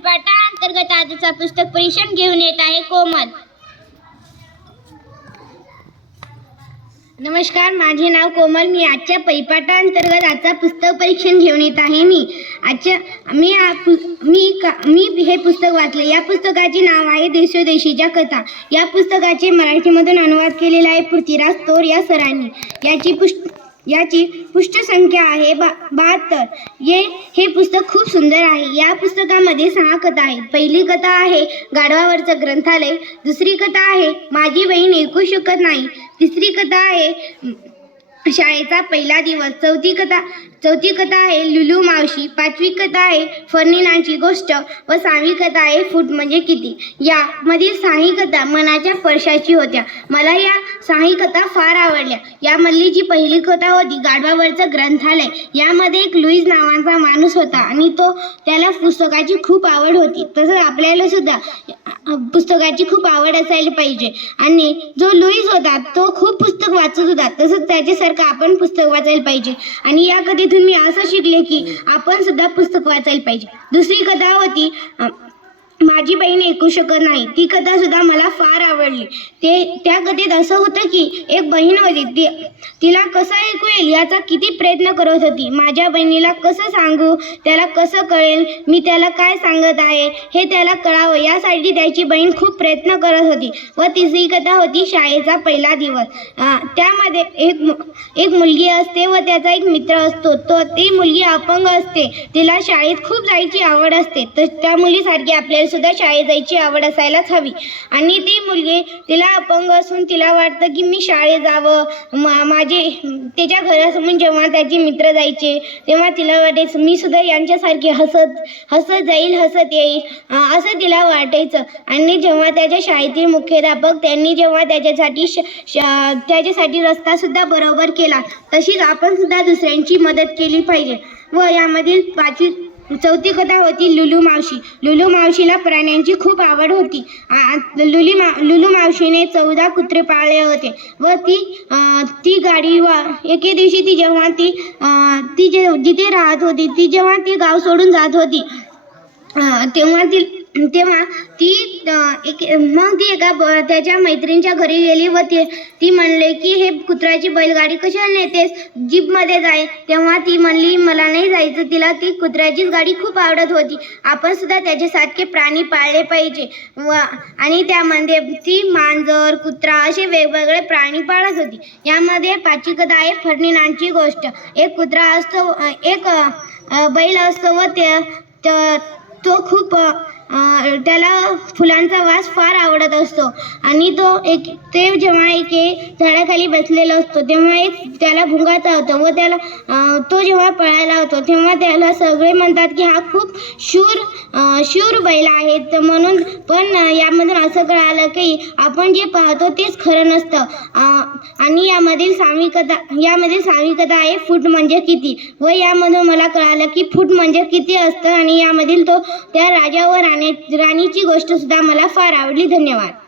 परिपाठा अंतर्गत आजचा पुस्तक परीक्षण घेऊन येत आहे कोमल. नमस्कार माझे नाव कोमल. मी आजच्या परिपाठा अंतर्गत आजचा पुस्तक परीक्षण घेऊन येत आहे. मी आजच्या मी मी का मी हे पुस्तक वाचले या पुस्तकाचे नाव आहे देशोदेशीच्या कथा. या पुस्तकाचे मराठीमधून अनुवाद केलेला आहे पृथ्वीराज तोर या सरांनी. याची पुस्त याची पुष्ट संख्या आहे बा बहात्तर. ये हे पुस्तक खूप सुंदर आहे. या पुस्तकामध्ये सहा कथा आहेत. पहिली कथा आहे गाढवावरचं ग्रंथालय. दुसरी कथा आहे माझी बहीण ऐकू शकत नाही. तिसरी कथा आहे शाळेचा पहिला दिवस. चौथी कथा चौथी कथा आहे लुलू मावशी पाचवी कथा आहे फर्निनाची गोष्ट व सहावी कथा आहे फूट म्हणजे किती? यामधील सहाही कथा मनाच्या स्पर्शाची होत्या. मला या सहाही कथा फार आवडल्या. यामधली जी पहिली कथा होती गाढवावरचं ग्रंथालय यामध्ये एक लुईज नावाचा माणूस होता आणि तो त्याला पुस्तकाची खूप आवड होती. तसंच आपल्याला सुद्धा पुस्तकाची खूप आवड असायला पाहिजे. आणि जो लुईस होता तो खूप पुस्तक वाचत होता. तसंच त्याच्यासारखं आपण पुस्तक वाचायला पाहिजे. आणि या कथेतून मी असं शिकले की आपण सुद्धा पुस्तक वाचायला पाहिजे. दुसरी कथा होती माझी बहीण ऐकू शकत नाही. ती कथा सुद्धा मला फार आवडली. ते त्या कथेत असं होतं की एक बहीण होती. ती तिला कसं ऐकू येईल याचा किती प्रयत्न करत होती. माझ्या बहिणीला कसं सांगू? त्याला कसं कळेल? मी त्याला काय सांगत आहे? हे त्याला कळावं. यासाठी त्याची बहीण खूप प्रयत्न करत होती व तिसरी कथा होती शाळेचा पहिला दिवस. त्यामध्ये एक मु- एक मुलगी असते व त्याचा एक मित्र असतो. तो ती मुलगी अपंग असते. तिला शाळेत खूप जायची आवड असते. तर त्या मुलीसारखी आपल्याला सुद्धा शाळेत जायची आवड असायलाच हवी. आणि ती मुलगी तिला अपंग असून तिला वाटतं की मी शाळेत जावं. मा माझे त्याच्या घरासमोर जेव्हा त्याचे मित्र जायचे तेव्हा तिला वाटायचं मी सुद्धा यांच्यासारखी हसत हसत जाईल हसत येईल असं तिला वाटायचं. आणि जेव्हा त्याच्या शाळेतील मुख्याध्यापक त्यांनी जेव्हा त्याच्यासाठी श त्याच्यासाठी रस्ता सुद्धा बरोबर केला तशीच आपण सुद्धा दुसऱ्यांची मदत केली पाहिजे. व यामधील पाचवी चौथी कथा होती लुलू मावशी. लुलू मावशीला प्राण्यांची खूप आवड होती. लुली मा लुलू मावशीने चौदा कुत्रे पाळले होते व ती ती गाडी वा एके दिवशी ती जेव्हा ती ती जे जिथे राहत होती ती जेव्हा ती गाव सोडून जात होती तेव्हा ती तेव्हा ती एक मग ती एका त्याच्या मैत्रिणीच्या घरी गेली व ती ती म्हणले की हे कुत्र्याची बैलगाडी कशाला नेतेस? जीपमध्ये जाय. तेव्हा ती म्हणली मला नाही जायचं तिला ती कुत्र्याचीच गाडी खूप आवडत होती. आपण सुद्धा त्याच्यासारखे प्राणी पाळले पाहिजे. व आणि त्यामध्ये ती मांजर कुत्रा असे वेगवेगळे प्राणी पाळत होती. यामध्ये पाचवी कथा आहे फर्निनांची गोष्ट. एक कुत्रा असतो एक बैल असतो व ते तो खूप त्याला फुलांचा वास फार आवडत असतो. आणि तो एक ते जेव्हा एक झाडाखाली बसलेला असतो तेव्हा एक त्याला भुंगाचा होतो व त्याला तो जेव्हा पळायला होतो तेव्हा त्याला सगळे म्हणतात की हा खूप शूर शूर बैल आहे. तर म्हणून पण यामधून असं कळालं की आपण जे पाहतो तेच खरं नसतं. आणि यामधील सामी कथा यामधील सामी कथा आहे फूट म्हणजे किती? व यामधून मला कळालं की फूट म्हणजे किती असतं आणि यामधील तो त्या राजा व राणीची गोष्ट सुद्धा मला फार आवडली. धन्यवाद.